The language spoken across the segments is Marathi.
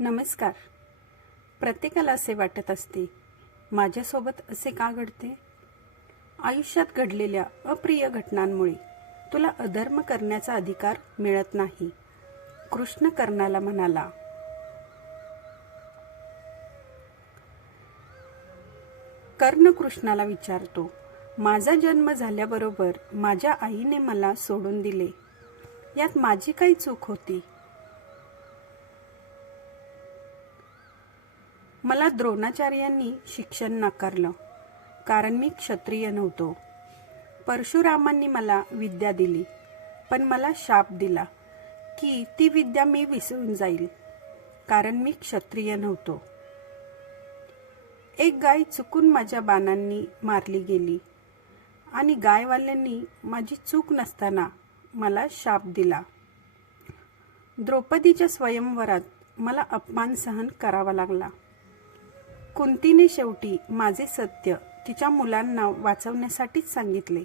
नमस्कार. प्रत्येकाला असे वाटत असते माझ्यासोबत असे का घडते? आयुष्यात घडलेल्या अप्रिय घटनांमुळे तुला अधर्म करण्याचा अधिकार मिळत नाही. कृष्ण कर्णाला म्हणाला कर्ण कृष्णाला विचारतो माझा जन्म झाल्याबरोबर माझ्या आईने मला सोडून दिले. यात माझी काही चूक होती? मला द्रोणाचार्यांनी शिक्षण नाकारलं कारण मी क्षत्रिय नव्हतो. परशुरामांनी मला विद्या दिली पण मला शाप दिला की ती विद्या मी विसरून जाईल कारण मी क्षत्रिय नव्हतो. एक गाय चुकून माझ्या बाणांनी मारली गेली आणि गायवाल्यांनी माझी चूक नसताना मला शाप दिला. द्रौपदीच्या स्वयंवरात मला अपमान सहन करावा लागला. कुंतीने शेवटी माझे सत्य तिच्या मुलांना वाचवण्यासाठीच सांगितले.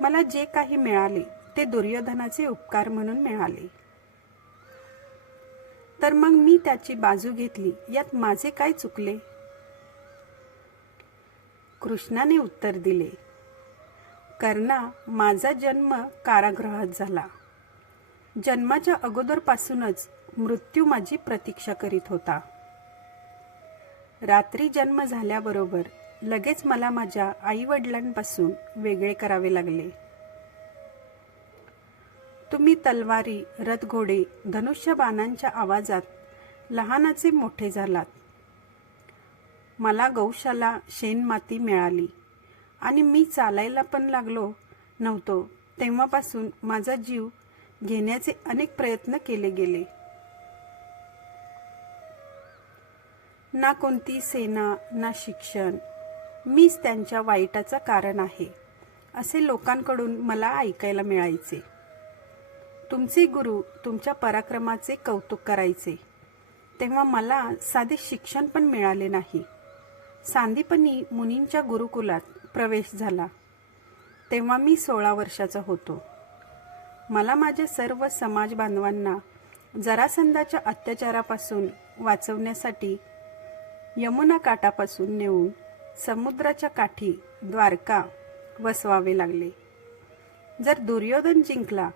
मला जे काही मिळाले ते दुर्योधनाचे उपकार म्हणून मिळाले. तर मग मी त्याची बाजू घेतली यात माझे काय चुकले? कृष्णाने उत्तर दिले कर्णा माझा जन्म कारागृहात झाला. जन्माच्या अगोदरपासूनच मृत्यू माझी प्रतीक्षा करीत होता. रात्री जन्म झाल्याबरोबर लगेच मला माझ्या आईवडिलांपासून वेगळे करावे लागले. तुम्ही तलवारी रथघोडे धनुष्यबाणांच्या आवाजात लहानाचे मोठे झालात. मला गौशाला शेणमाती मिळाली आणि मी चालायला पण लागलो नव्हतो. तेव्हापासून माझा जीव घेण्याचे अनेक प्रयत्न केले गेले. ना कोणती सेना ना शिक्षण. मीच त्यांच्या वाईटाचं कारण आहे असे लोकांकडून मला ऐकायला मिळायचे. तुमचे गुरु तुमच्या पराक्रमाचे कौतुक करायचे. तेव्हा मला साधे शिक्षण पण मिळाले नाही. सांदीपनी मुनींच्या गुरुकुलात प्रवेश झाला. तेव्हा मी सोळा वर्षाचा होतो. मला माझ्या सर्व समाज बांधवांना जरासंधाच्या अत्याचारापासून वाचवण्यासाठी यमुना काठापासून नेऊन समुद्राच्या काठी द्वारका वसवावे लागले. जर दुर्योधन जिंकला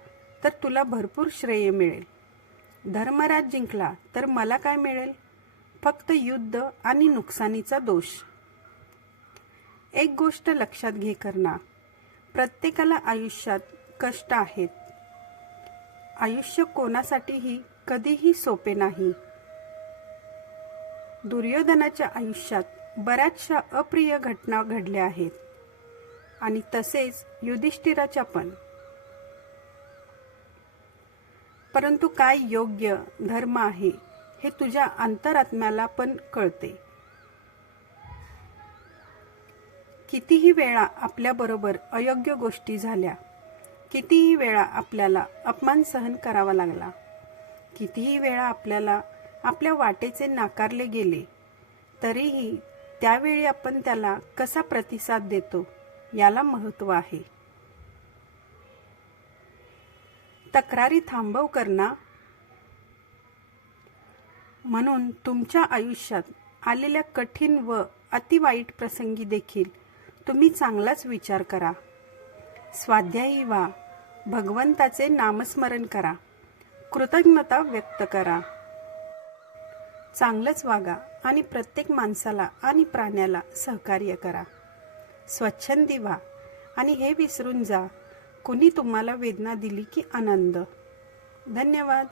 तर तुला भरपूर श्रेय मिळेल. धर्मराज जिंकला तर मला काय मिळेल? फक्त युद्ध आणि नुकसानीचा दोष. एक गोष्ट लक्षात घे करणार प्रत्येकाला आयुष्यात कष्ट आहेत. आयुष्य कोणासाठीही कधीही सोपे नाही. दुर्योधनाच्या आयुष्यात बऱ्याचशा अप्रिय घटना घडल्या आहेत. आणि तसेच युधिष्ठिराच्या पण. परंतु काय योग्य धर्म आहे हे तुझ्या अंतरात्म्याला पण कळते. कितीही वेळा आपल्याबरोबर अयोग्य गोष्टी झाल्या कितीही वेळा आपल्याला अपमान सहन करावा लागला कितीही वेळा आपल्याला आपल्या वाटेचे नाकारले गेले. तरीही त्यावेळी आपण त्याला कसा प्रतिसाद देतो याला महत्त्व आहे. तक्रारी थांबव करणा. म्हणून तुमच्या आयुष्यात आलेल्या कठीण व अतिवाईट प्रसंगी देखील तुम्ही चांगलाच विचार करा. स्वाध्यायी व्हा. भगवंताचे नामस्मरण करा. कृतज्ञता व्यक्त करा. चांगलंच वागा आणि प्रत्येक माणसाला आणि प्राण्याला सहकार्य करा. स्वच्छंदी व्हा आणि हे विसरून जा. कुणी तुम्हाला वेदना दिली की आनंद. धन्यवाद.